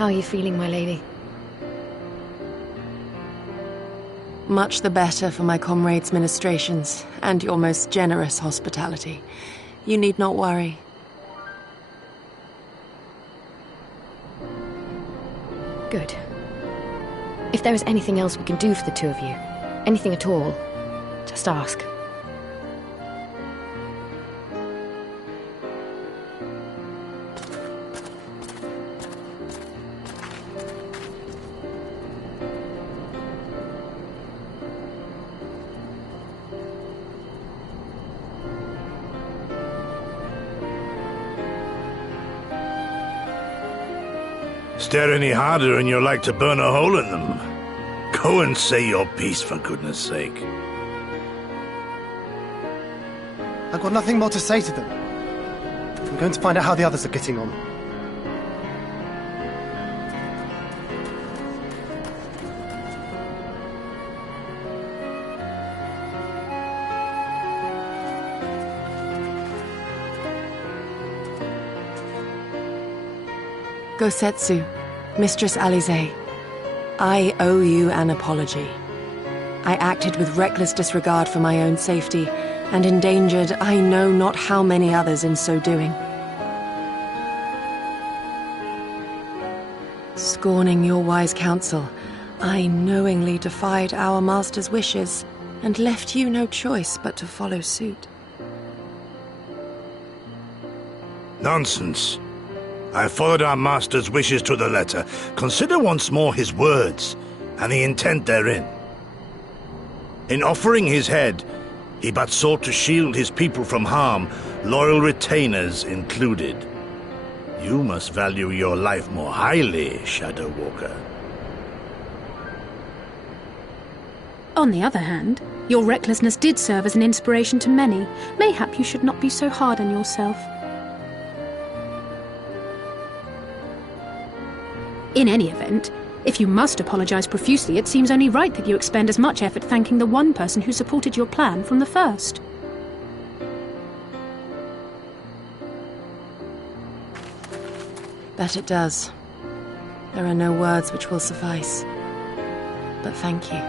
How are you feeling, my lady? Much the better for my comrades' ministrations, and your most generous hospitality. You need not worry. Good. If there is anything else we can do for the two of you, anything at all, just ask. Stare any harder and you're like to burn a hole in them. Go and say your piece, for goodness sake. I've got nothing more to say to them. I'm going to find out how the others are getting on. Gosetsu, Mistress Alize, I owe you an apology. I acted with reckless disregard for my own safety, and endangered I know not how many others in so doing. Scorning your wise counsel, I knowingly defied our master's wishes, and left you no choice but to follow suit. Nonsense. I followed our master's wishes to the letter. Consider once more his words, and the intent therein. In offering his head, he but sought to shield his people from harm, loyal retainers included. You must value your life more highly, Shadow Walker. On the other hand, your recklessness did serve as an inspiration to many. Mayhap you should not be so hard on yourself. In any event, if you must apologize profusely, it seems only right that you expend as much effort thanking the one person who supported your plan from the first. That it does. There are no words which will suffice. But thank you.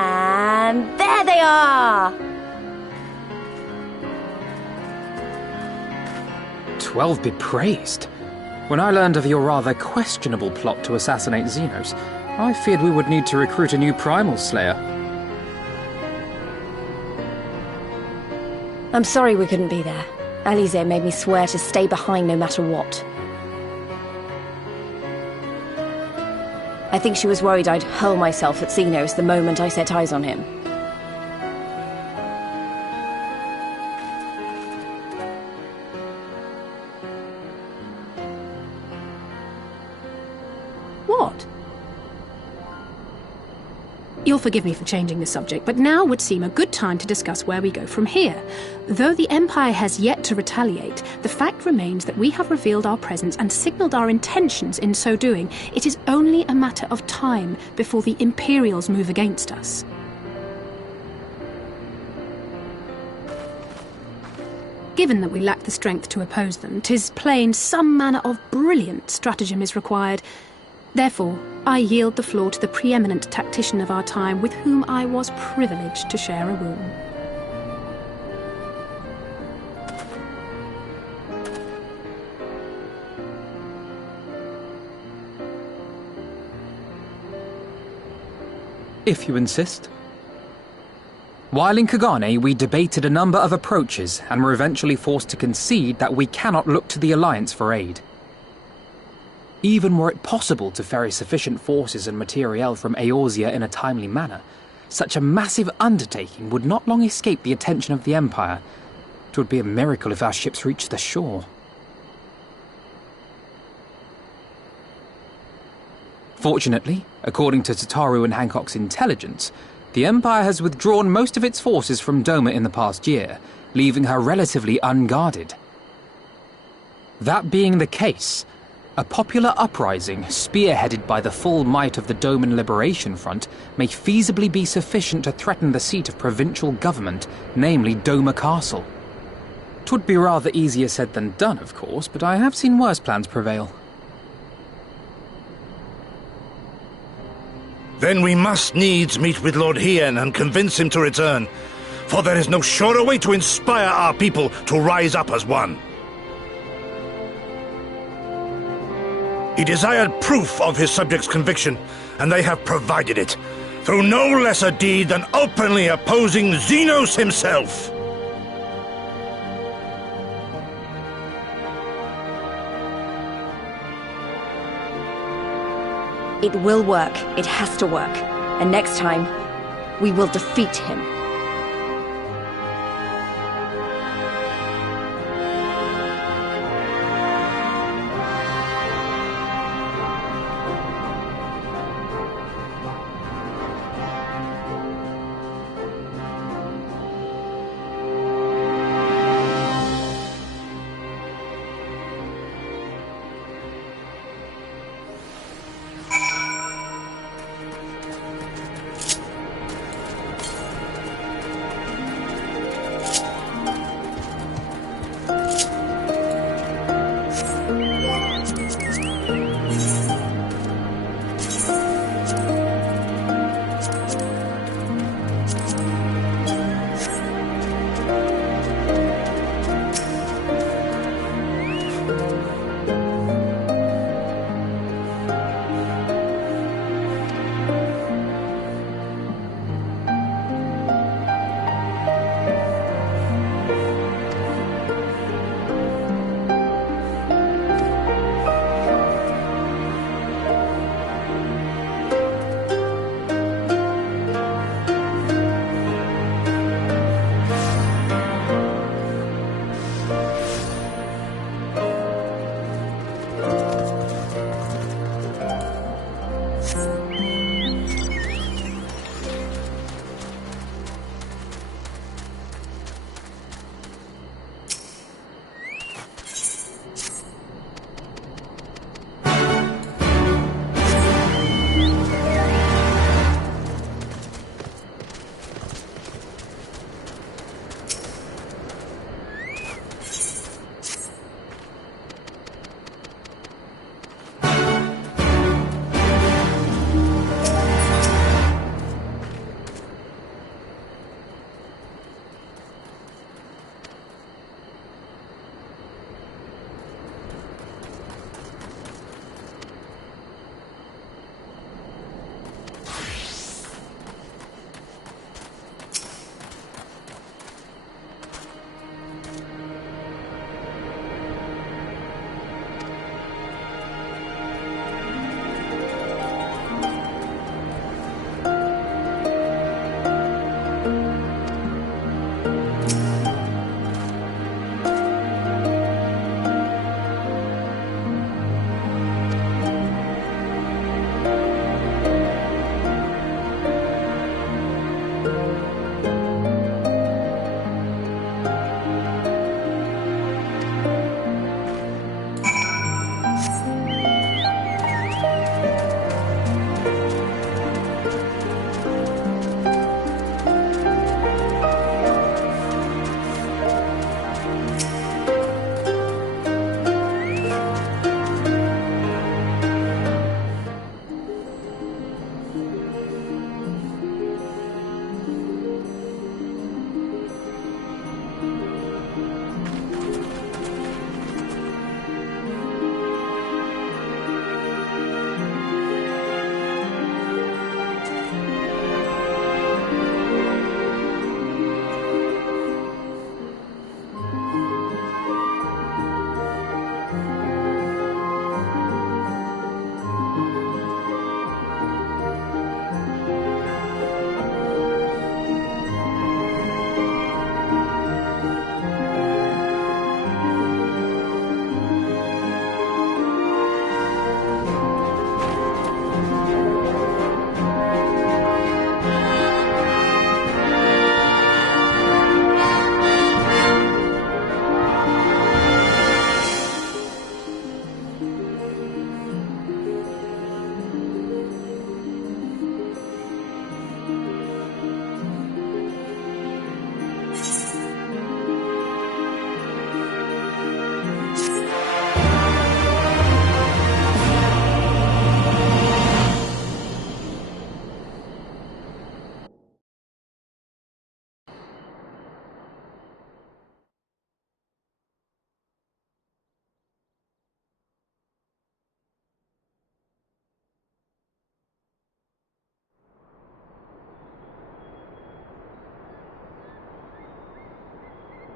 And there they are! 12 be praised. When I learned of your rather questionable plot to assassinate Xenos, I feared we would need to recruit a new Primal Slayer. I'm sorry we couldn't be there. Alize made me swear to stay behind no matter what. I think she was worried I'd hurl myself at Xenos the moment I set eyes on him. What? You'll forgive me for changing the subject, but now would seem a good time to discuss where we go from here. Though the Empire has yet to retaliate, the fact remains that we have revealed our presence and signaled our intentions in so doing. It is only a matter of time before the Imperials move against us. Given that we lack the strength to oppose them, 'tis plain some manner of brilliant stratagem is required. Therefore, I yield the floor to the preeminent tactician of our time, with whom I was privileged to share a room. If you insist. While in Kagane, we debated a number of approaches and were eventually forced to concede that we cannot look to the Alliance for aid. Even were it possible to ferry sufficient forces and materiel from Eorzea in a timely manner, such a massive undertaking would not long escape the attention of the Empire. It would be a miracle if our ships reached the shore. Fortunately, according to Tataru and Hancock's intelligence, the Empire has withdrawn most of its forces from Doma in the past year, leaving her relatively unguarded. That being the case, A popular uprising, spearheaded by the full might of the Doman Liberation Front, may feasibly be sufficient to threaten the seat of provincial government, namely Doma Castle. 'Twould be rather easier said than done, of course, but I have seen worse plans prevail. Then we must needs meet with Lord Hien and convince him to return, for there is no surer way to inspire our people to rise up as one. He desired proof of his subjects' conviction, and they have provided it, through no lesser deed than openly opposing Xenos himself. It will work. It has to work. And next time, we will defeat him.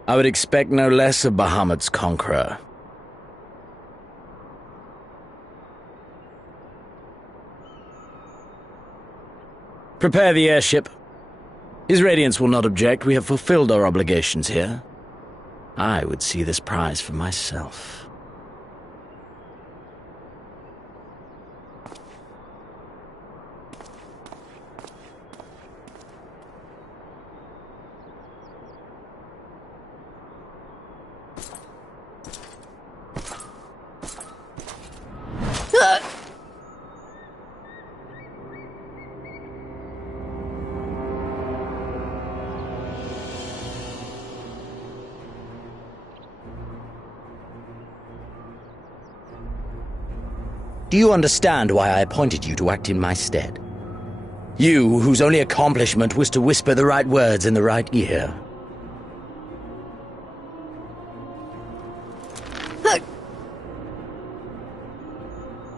I would expect no less of Bahamut's conqueror. Prepare the airship. His Radiance will not object. We have fulfilled our obligations here. I would see this prize for myself. Do you understand why I appointed you to act in my stead? You, whose only accomplishment was to whisper the right words in the right ear.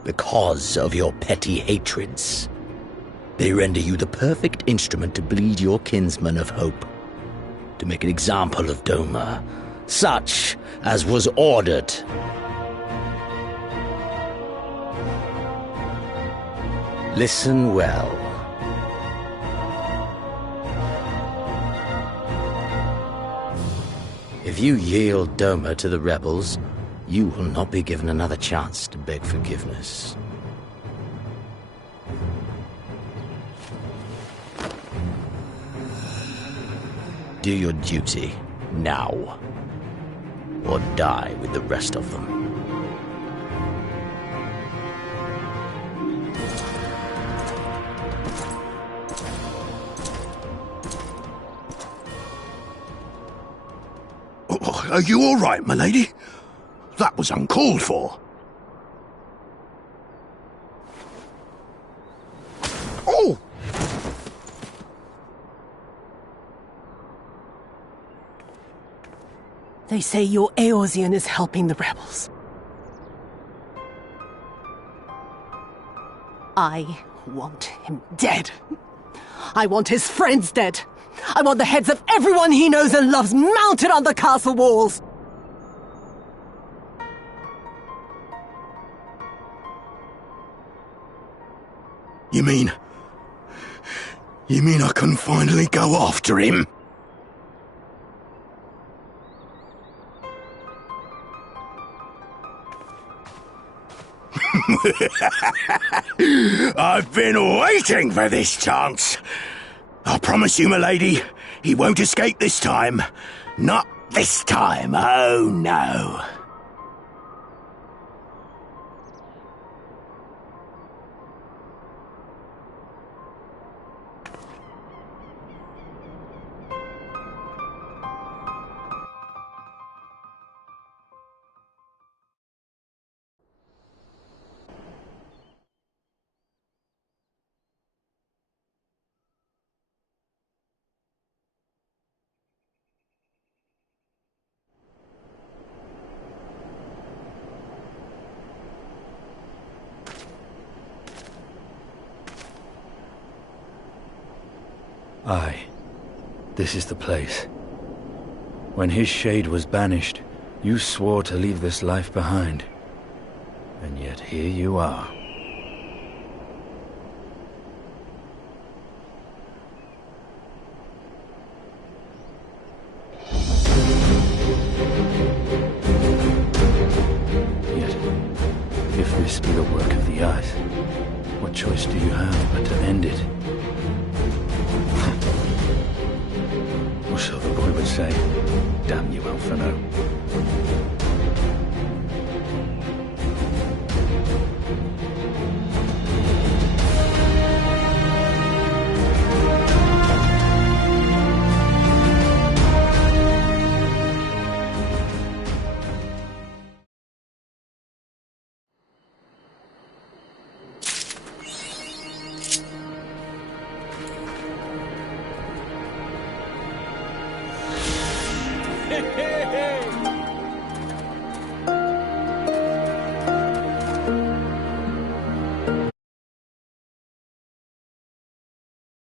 Because of your petty hatreds, they render you the perfect instrument to bleed your kinsman of hope, to make an example of Doma, such as was ordered. Listen well. If you yield Doma to the rebels, you will not be given another chance to beg forgiveness. Do your duty now, or die with the rest of them. Are you all right, my lady? That was uncalled for. Oh! They say your Eorzean is helping the rebels. I want him dead. I want his friends dead. I want the heads of everyone he knows and loves mounted on the castle walls! You mean I can finally go after him? I've been waiting for this chance. I promise you, my lady, he won't escape this time. Not this time, oh no. Aye, this is the place. When his shade was banished, you swore to leave this life behind. And yet here you are. Yet, if this be the work of the Eyes, what choice do you have but to end it? Or so the boy would say. Damn you, Alphino.